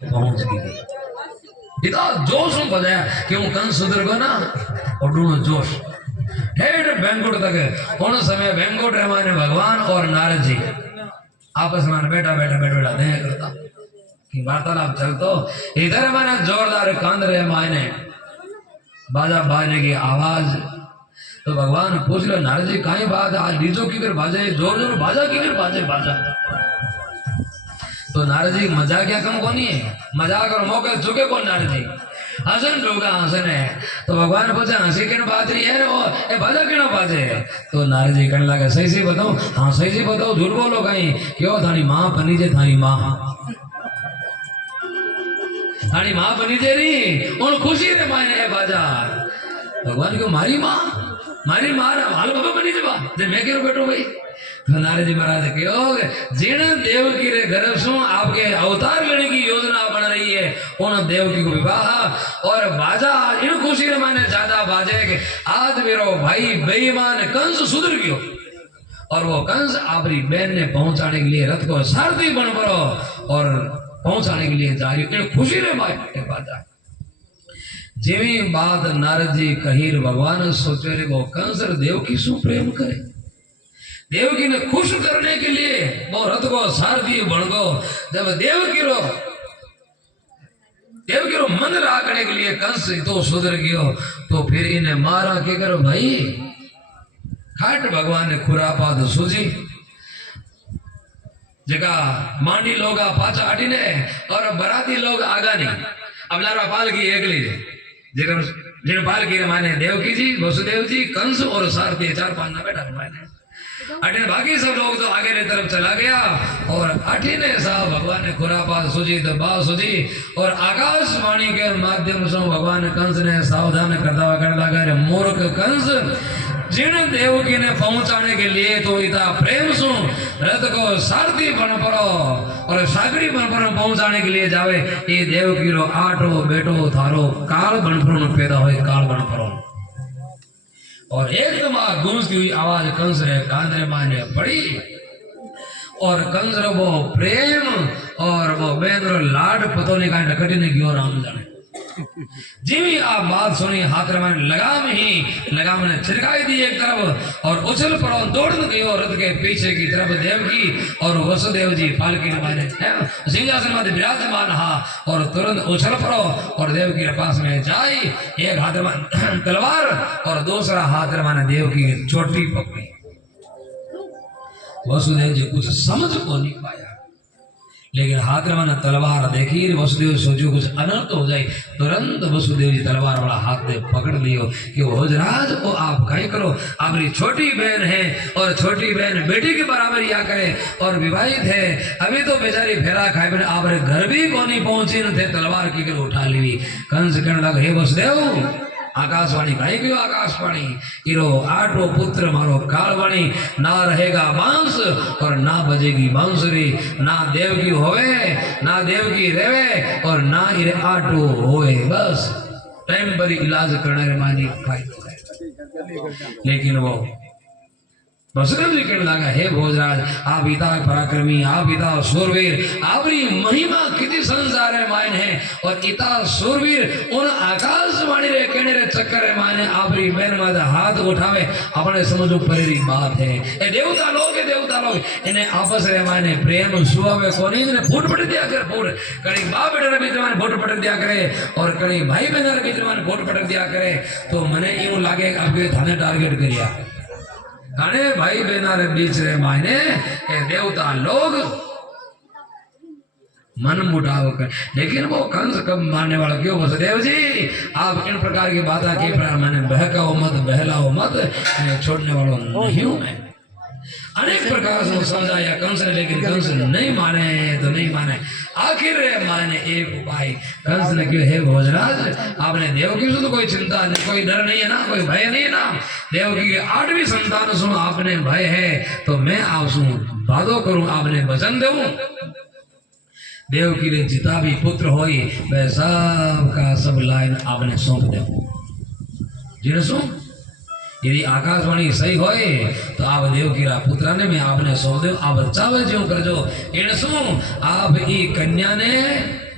पहुंच गई। इतना जोश में बजाया कि वो कंस सुधर गयो ना और डूनो जोश ठेठ बैंकुट तक। उन समय बैंकुट रे माने भगवान और नारद जी आपस में बैठा बैठा बैठा बैठा देख करता कि वार्तालाप चलतो। इधर मैंने जोरदार कांद रहे मायने बाजा बाजने की आवाज। तो भगवान पूछ लो नारद जी कहीं बात आज डीजो की फिर बाजे जोर जोर बाजा की फिर बाजे बाजा। तो नारद जी मजाक क्या कम कोनी है, मजाक और मौके चुके कौन नारद जी हसन डोगा हसन है। तो भगवान पूछे हंसी किन बात रही है वो ए बाजा किन बाजे। तो नारद जी कहने लगे सही से बताओ। हाँ सही से बताओ झूठ बोलो कहीं क्यों थानी माँ बनी जे थानी माँ थानी माँ बनी जे रही उन खुशी रे मायने बाजा। भगवान क्यों मारी माँ हाल बाबा बनी जे जे मैं क्यों बैठो भाई। तो नारद जी महाराज कहो जिन देवकी रे गर्भ सु आपके अवतार लेने की योजना बन रही है उन देवकी को विवाह और बाजा इन खुशी रे माने ज्यादा बाजे के आज मेरो भाई बेईमान कंस सुधर गयो और वो कंस आपरी बहन ने पहुंचाने के लिए रथ को सारथी बन पड़ो और पहुंचाने के लिए जा रही इन खुशी रे माने बाजा। जेवी बात नारद जी कहीर भगवान सोचे रे वो कंस देवकी सु प्रेम करे देवकी ने खुश करने के लिए वो रथ को सारथी बन गो। जब देवकी रो मन राखने के लिए कंस तो सुधर गयो तो फिर इन्हें मारा के करो भाई खाट भगवान ने खुरापात सूझी जगह मांडी लोग पाचा हटी ने और बराती लोग आगा नहीं। अब लारा पाल की एकली जिन पाल की माने देवकी जी वसुदेव जी कंस और सारथी 4-5 ना बैठा माने अठिन बाकी सब लोग तो आगे की तरफ चला गया और अठिने साहब भगवान ने खुरापात सूझी तो बा सूझी और आकाशवाणी के माध्यम से भगवान कंस ने सावधान करता हुआ कहने लगा मूर्ख कंस जिन देवकी ने पहुंचाने के लिए तो इतना प्रेम सु रथ को सारथी बन पड़ो और सागरी बन पर पहुंचाने के लिए जावे ये देवकी रो आटो बेटो थारो काल बन पर पैदा हो काल बन पड़ो। और एकदम गूंजती हुई आवाज कंस रे कांदरे माने पड़ी और कंस रो वो प्रेम और वो बेन रो लाड पतो नहीं कहीं डकटी ने क्यों राम जाने। जिमी आप बात सुनी हाथ में लगाम ने छिड़काई दी एक तरफ और उछल पड़ो दौड़ गयो रथ के पीछे की तरफ देवकी और वसुदेव जी पालकी माने सिंहासन में विराजमान हा और तुरंत उछल पड़ो और देवकी के पास में जाई एक हाथ में तलवार और दूसरा हाथ में देवकी की चोटी पकड़ी। वसुदेव जी कुछ समझ को नहीं पाया लेकिन हाथ में तलवार देखी वसुदेव सोचो कुछ अनर्थ हो जाए तुरंत वसुदेव जी तलवार वाला हाथ में पकड़ लियो कि भोजराज को आप कहीं करो आपकी छोटी बहन है और छोटी बहन बेटी के बराबर या करे और विवाहित है अभी तो बेचारी फेरा खाए बने आप घर भी कोनी पहुंची न थे तलवार की कर उठा ली। कंस कहने लगा हे वसुदेव आकाशवाणी कहीं क्यों आकाशवाणी इरो आठो पुत्र मारो कालवाणी ना रहेगा बांस और ना बजेगी बांसुरी ना देवकी होवे ना देवकी रेवे और ना इरे आठो होए बस टाइम पर इलाज करने मानी खाई तो है। लेकिन वो वसुदेव जी कहने लगा हे भोजराज आप इता पराक्रमी आप इता सूरवीर आपरी महिमा कितनी संसार है मायन है और इता सूरवीर उन आकाशवाणी रे कहने रे चक्कर है मायने आपरी बहन माता हाथ उठावे अपने समझो परेरी बात है। ए देवता लोग इन्हें आपस रे मायने प्रेम सुहावे कोनी ने फूट पट दिया कर फूट कहीं बाप बेटे रे बीच में फूट पटक दिया करे और कहीं भाई बहन रे बीच में फूट पटक दिया करे तो मने यूं लागे आपके थाने टारगेट करिया घने भाई बहना रे बीच रे मायने ए देवता लोग मन मुटाव कर। लेकिन वो कंस कब मानने वाला क्यों वसुदेव जी आप इन प्रकार की बातें के मैंने बहकाओ मत बहलाओ मत छोड़ने वालों नहीं हूं मैं अनेक प्रकार से समझाया कंस ने लेकिन कंस नहीं माने तो नहीं माने आखिर माने एक उपाय कंस ने क्यों हे भोजराज आपने देवकी से तो कोई चिंता नहीं कोई डर नहीं है ना कोई भय नहीं है ना देवकी के 8वीं संतान सुन आपने भय है तो मैं आप सुन वादो करूं आपने वचन दूं देवकी ने जितना भी पुत्र हो वह सब का सब लाइन आपने सौंप दो जिन्हें सौंप यदि आकाशवाणी सही होए तो आप देवकीरा पुत्र ने मैं आपने सौंप दो आप चावे जो कर जो इन सु आप ई कन्या ने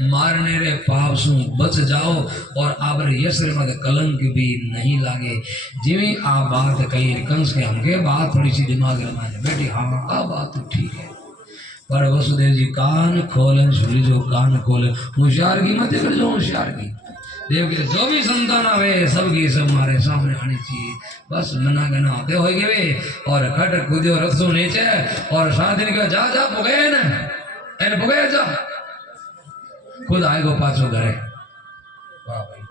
मारने रे पाप सु बच जाओ और आबर यसर मत कलंक भी नहीं लागे। जिमी आ बात कही कंस के हमके बात थोड़ी सी दिमाग में बैठी, हाँ आ बात तो ठीक है, पर वसुदेव जी कान खोलन सुनी जो कान खोले, होशियार की मत कर जो होशियार की देव के जो भी संतान आवे सबकी सब हमारे सामने आनी चाहिए। बस मना गना आते हो गए और खट कूदो रसो नीचे और 7 दिन के जा जा पुगे न एन पुगे जा खुद आएगो पाछो घरे। वाह भाई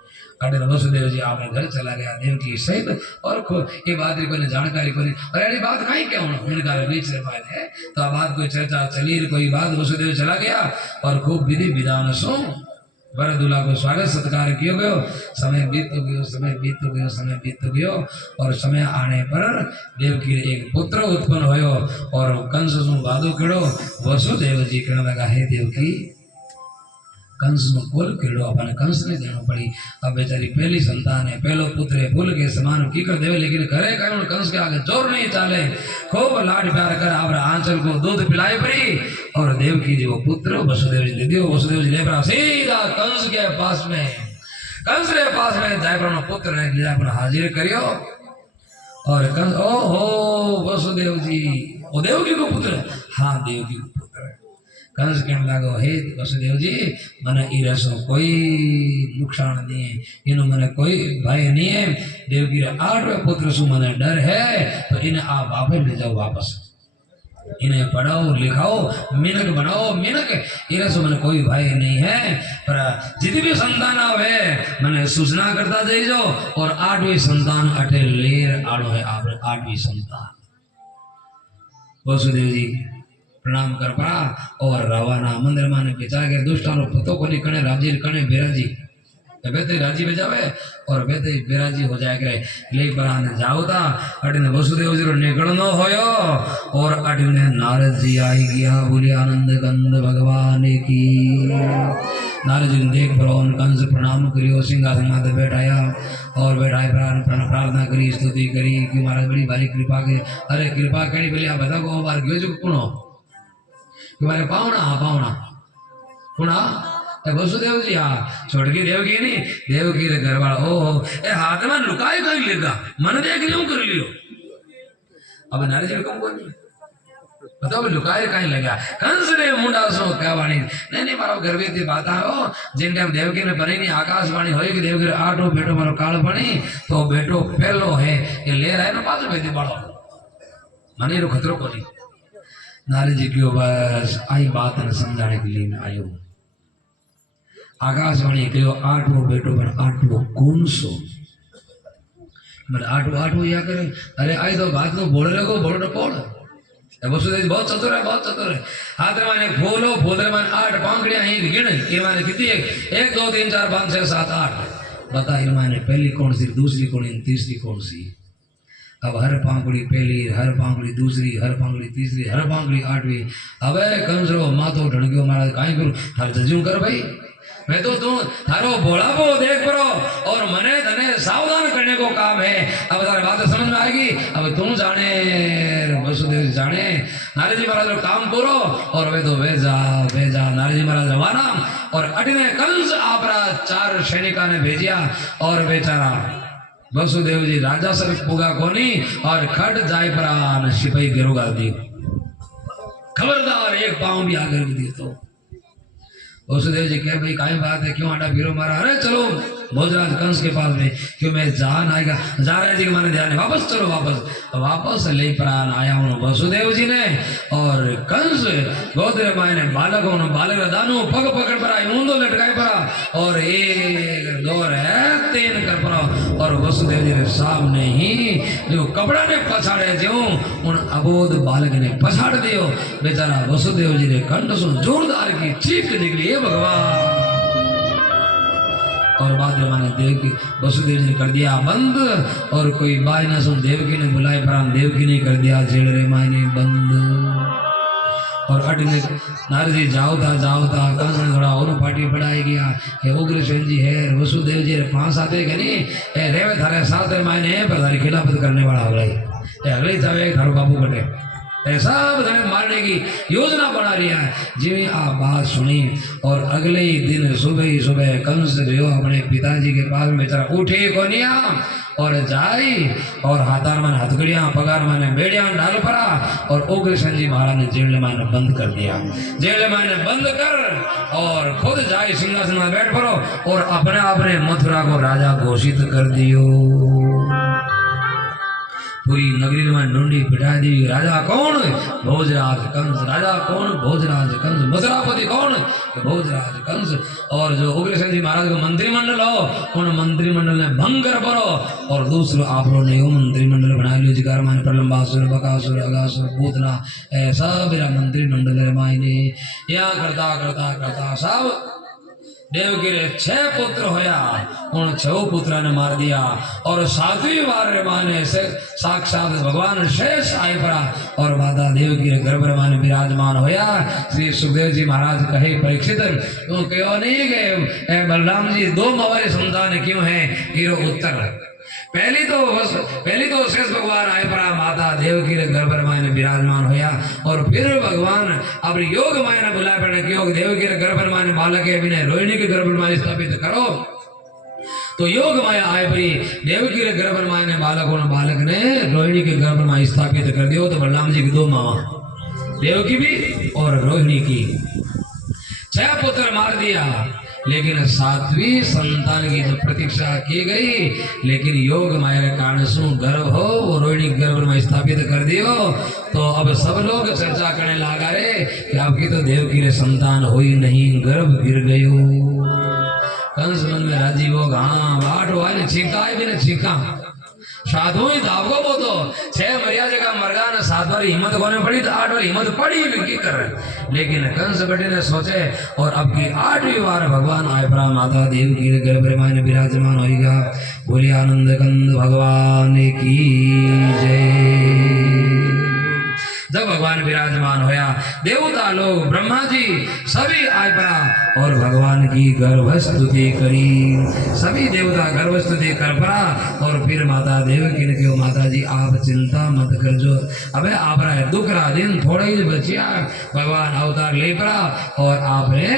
अरे वसुदेव जी आपने घर चला गया देवकी सहित और ये बात को जानकारी को और अरे बात कहीं क्या होना उनका बीच से बात है तो बात कोई चर्चा चली कोई बात वसुदेव चला गया और खूब विधि विधान सो वर दूल्हा को स्वागत सत्कार किया गयो। समय बीत तो गयो समय बीत तो गयो समय बीत तो गयो और समय आने पर देवकी एक पुत्र उत्पन्न होयो और कंस सु वादो केड़ो वसुदेव जी कहने लगा हे देवकी कंस नो कुल केड़ो अपन कंस ने देनो पड़ी। अब बेचारी पहली संतान है पहलो पुत्र है फूल के समान की कर देवे लेकिन करे कहीं कंस के आगे जोर नहीं चाले खूब लाड प्यार कर आप आंचल को दूध पिलाई पड़ी और देवकी जी वो पुत्र वसुदेव जी दे दियो। वसुदेव जी ले पड़ा सीधा कंस के पास में जाय पर पुत्र ने लिया पर हाजिर करियो और कंस ओ हो वसुदेव जी वो देवकी को पुत्र हाँ देवकी को पुत्र है। कंस कहने लगो हे वसुदेव जी मने ई रसो कोई नुकसान नहीं है इन्हों मने कोई भय नहीं है देवकी रे 8वें पुत्र सु मने डर है तो इन्हें आप वापस ले जाओ वापस इन्हें पढ़ाओ लिखाओ मिनक बनाओ मिनक इन्हें सु मने कोई भय नहीं है पर जितनी भी संतान आवे मने सूचना करता जाइजो और 8वीं संतान अटे लेर आड़ो है आप 8वीं संतान। वसुदेव जी प्रणाम कर पड़ा और रवाना मंदिर माने बेचा गए दुष्टानो पतो को नहीं कने राजी कने बेराजी तो बेते राजी बेजावे और बेते बेराजी हो जाए करे ले बरान जाओ था अटिने वसुदेव जी रो निकलनो होयो और अटिने नारद जी आई गया बोले आनंद गंध भगवान की। नारद जी ने देख पर कंस प्रणाम करियो सिंहासन माथे बैठाया और बैठाए प्रार्थना करी स्तुति करी कि महाराज बड़ी भारी कृपा के अरे कृपा करी बोले आप बता को बार गयो जो कुनो तुम्हारे पावना पुना वसुदेव जी हाँ छोटकी देवकी नहीं देवकी रे घर वाला ओ ए हाथ में लुकाई कर लेगा मन देख लियो कर लियो अब नारे जी कम कोनी बताओ लुकाए कहीं लगा कंस रे मुंडा सो क्या वाणी नहीं मारो घर में थी बात हो जिन टाइम देवकी ने बनी नहीं आकाशवाणी होई कि देवकी 8 बेटो मारो काल बनी तो बेटो पहलो है ये ले रहा है ना पास बेटी बड़ो मने रो खतरो कोनी। नारद जी की बस आई बात न समझाने के लिए मैं आयो आकाशवाणी कहो 8वो बेटो पर 8वो कौन सो मतलब 8वो या करे अरे आई तो बात को बोल रहे को बोल बोल वसुदेव बहुत चतुर है हाथ माने फूलो फूल माने 8 पांखड़ियां ही गिन ये माने कितनी है 1 2 3 4 5 6 7 8 बता ये माने पहली कौन सी दूसरी कौन सी तीसरी कौन सी। अब हर पांगुड़ी पहली हर पांगुड़ी दूसरी हर पांगुड़ी तीसरी हर पांगुड़ी 8वीं। अबे कंसरो मातो ढड़कियो महाराज काई करूं हर जजू कर भाई मैं तो तू थारो बोला वो देख परो और मने धने सावधान करने को काम है। अब तारी बात समझ में आएगी अब तुम जाने वसुदेव जाने नारद जी महाराज काम करो और वे तो वेजा नारद जी महाराज रवाना और अटिने कंस आपरा 4 सैनिका ने भेजिया और बेचारा वसुदेव जी राजा सर पुगा कोनी और खट जाय पर सिपाही गिरोगा दी खबरदार एक पांव भी आगे दिए तो वसुदेव जी कहे भाई काई बात है क्यों आटा गिरो मारा अरे चलो भोजराज कंस के पास में क्यों मैं जान आएगा जा रहे जी के माने ध्यान वापस चलो वापस ले प्राण आया हूँ वसुदेव जी ने और कंस गोदरे माए ने बालक दानू पग पकड़ पड़ा ऊंधो लटकाए पड़ा और 1 2 3 कर पड़ा और वसुदेव जी के सामने ही जो कपड़ा ने पछाड़े जो उन अबोध बालक ने पछाड़ दियो बेचारा वसुदेव जी ने कंठ से जोरदार की चीख निकली भगवान और बाद में माने देवकी वसुदेव जी ने कर दिया बंद और कोई बाई ना सुन देवकी ने बुलाए पर देवकी ने कर दिया जेल रे मायने बंद और अटने नारद जी जाओ था कंस ने थोड़ा और पार्टी बढ़ाई गया कि उग्रसेन जी है वसुदेव जी 5 आते कि नहीं रेवे थारे साथ मायने पर थारी खिलाफत करने वाला हो गई अगले जावे थारो बाबू कटे सब मारने की योजना बना रही है। जिम्मे आप बात सुनी और अगले ही दिन सुबह ही सुबह कंस जो अपने पिताजी के पास में तरह उठे कोनिया और जाई और हाथार मन हथकड़िया पगार माने बेड़िया डाल पड़ा और उग्रसेन जी महाराज ने जेल माने बंद कर दिया। जेल माने बंद कर और खुद जाए सिंहासन में बैठ पड़ो और अपने मथुरा को राजा घोषित कर दियो। पूरी नगरी में ढूंढी पिटा दी, राजा कौन? भोजराज कंस। राजा कौन? भोजराज कंस। मथुरापति कौन? भोजराज कंस। और जो उग्रसेन जी महाराज को मंत्रिमंडल हो उन मंत्रिमंडल ने भंग कर पड़ो और दूसरो आप लोग ने मंत्रिमंडल बना लियो जिकार मान प्रलंबासुर बकासुर अगासुर पूतना ऐसा मेरा मंत्रिमंडल मायने यहाँ करता करता करता सब देवकी रे 6 पुत्र होया, उन 6 पुत्रा ने मार दिया और 7वीं बार माने से साक्षात भगवान शेष आए पड़ा और माता देवकी रे गर्भ माने विराजमान होया। श्री सुखदेव जी महाराज कहे परीक्षित तुम क्यों नहीं गए बलराम जी 2 हमारे संतान क्यों है? हीरो उत्तर पहली तो शेष भगवान आए पड़ा माता देवकी रे गर्भ मायने विराजमान होया और फिर भगवान अब योग मायने बुलाए पड़े कि देवकी रे गर्भ मायने बालक है विनय रोहिणी के गर्भ मायने स्थापित करो। तो योग माया आए पड़ी देवकी रे गर्भ मायने बालक ने रोहिणी के गर्भ में स्थापित कर दियो। तो बलराम जी की 2 माँ देवकी भी और रोहिणी की 6 पुत्र मार दिया, लेकिन 7वीं संतान की जो प्रतीक्षा की गई लेकिन योग माया के कारण सु गर्भ हो वो रोहिणी गर्भ में स्थापित कर दियो। तो अब सब लोग चर्चा करने लगा रे कि आपकी तो देवकी रे संतान हुई नहीं, गर्भ गिर गयो। कंस मन में राजीव हो हाँ बाट वाले छीका भी ने छीका साधु ही दावगो वो तो 6 मर्यादा का मरगा ने 7 बार हिम्मत होने पड़ी तो 8 बार हिम्मत पड़ी भी कर रहे। लेकिन कंस बेटे ने सोचे और अब की 8वीं बार भगवान आए पड़ा माता देव की गर्भ में विराजमान होगा। बोलिए आनंद कंद भगवान की जय। जब भगवान विराजमान होया देवता लोग ब्रह्मा जी सभी आए पड़ा और भगवान की गर्भ स्तुति करी। सभी देवता गर्भ स्तुति कर पड़ा और फिर माता देवकी ने कहो माता जी आप चिंता मत कर जो अबे आप रहा दुख रहा दिन थोड़ा ही बचिया भगवान अवतार ले पड़ा और आपने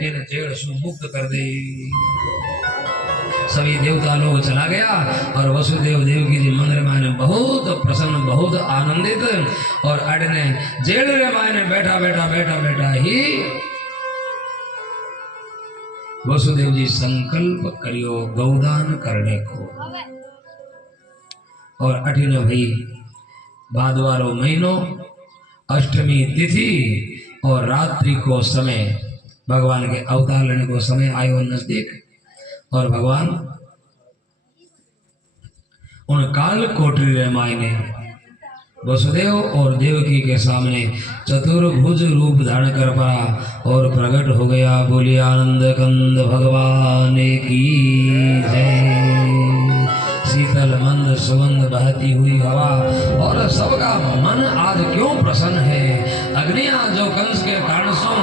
इन जेड़ से मुक्त कर दी। सभी देवता लोग चला गया और वसुदेव देवकी जी मंदिर में बहुत प्रसन्न बहुत आनंदित और अडने जेल में बैठा बैठा बैठा बैठा ही वसुदेव जी संकल्प करियो गौदान करने को। और 8वें भाई भादवारो महीनो अष्टमी तिथि और रात्रि को समय भगवान के अवतार लेने को समय आयो नजदीक और भगवान उन काल कोटरी मायने वसुदेव और देवकी के सामने चतुर्भुज रूप धारण कर पड़ा और प्रकट हो गया। बोलिए आनंद कंद भगवान की जय। शीतल मंद सुगंध बहती हुई हवा और सबका मन आज क्यों प्रसन्न है। अग्नियां जो कंस के कारण सो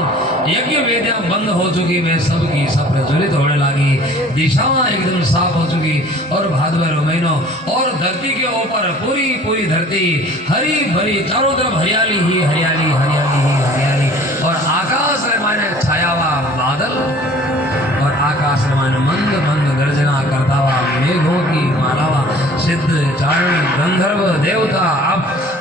यज्ञ वेदियां बंद हो चुकी वे सबकी सब प्रज्वलित होने लगी, दिशाएं एकदम साफ हो चुकी और भादवर महीनों और धरती के ऊपर पूरी पूरी धरती हरी भरी चारों तरफ हरियाली ही हरियाली हरियाली ही हरियाली और आकाश में माने छाया हुआ बादल और आकाश में माने मंद मंद गर्जना करता हुआ मेघों की मालावा सिद्ध चारण गंधर्व देवता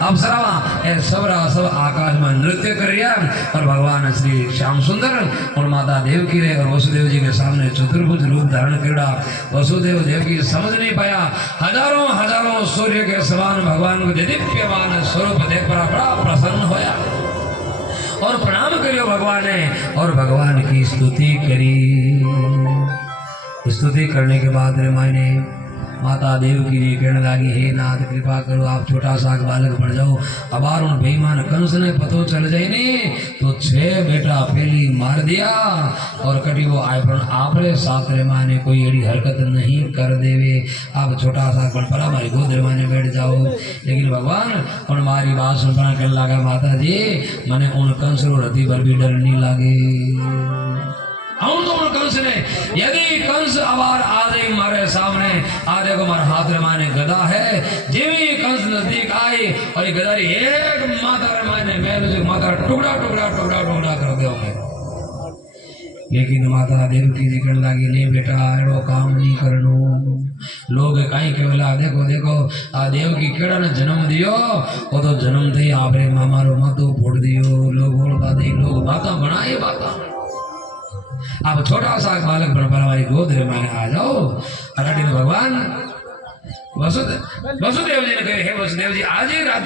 अप्सरावा सब आकाश में नृत्य कर रहा और भगवान श्री श्याम सुंदर और माता देवकी रे और वसुदेव जी के सामने चतुर्भुज रूप धारण किया। वसुदेव देवकी समझ नहीं पाया, हजारों हजारों सूर्य के समान भगवान को दिव्यमान स्वरूप देख पड़ा, बड़ा प्रसन्न होया और प्रणाम करियो भगवान ने और भगवान की स्तुति करी। स्तुति करने के बाद मायने माता देवकी जी कहने लगी हे नाथ कृपा करो आप छोटा सा बालक बन जाओ। अब उन बेईमान कंस ने पतो चल जाए नहीं तो 6 बेटा पहली मार दिया और कटी वो आए पर आप रे साथ रे माने कोई एड़ी हरकत नहीं कर देवे। आप छोटा सा गणपरा हमारी गोद रे माने बैठ जाओ। लेकिन भगवान और हमारी बात सुनना कहने लगा माता जी मैंने उन कंस रो रति पर भी डर नहीं लागे। हूं तो कंस ने यदि कंस आवार आ जाए मारे सामने आ देखो मारे हाथ में माने गदा है जेवी कंस नजदीक आए और ये गदा एक माता रे माने मैं जो माता टुकड़ा टुकड़ा टुकड़ा टुकड़ा कर दो मैं लेकिन माता देवकी जी कहने लगी नहीं बेटा एड़ो काम नहीं करनो लोग कहीं केवला देखो देखो आ देवकी केड़ा ने जन्म दियो वो तो जन्म थी आपरे मामा रो मातो फोड़ दियो लोग बोलता देख लोग बाता बनाए बाता आप छोटा सा बालक बन हमारी गोद रे माने आ जाओ अरडी भगवान वसुदेव जी ने कहे हे वसुदेव जी आज ही रात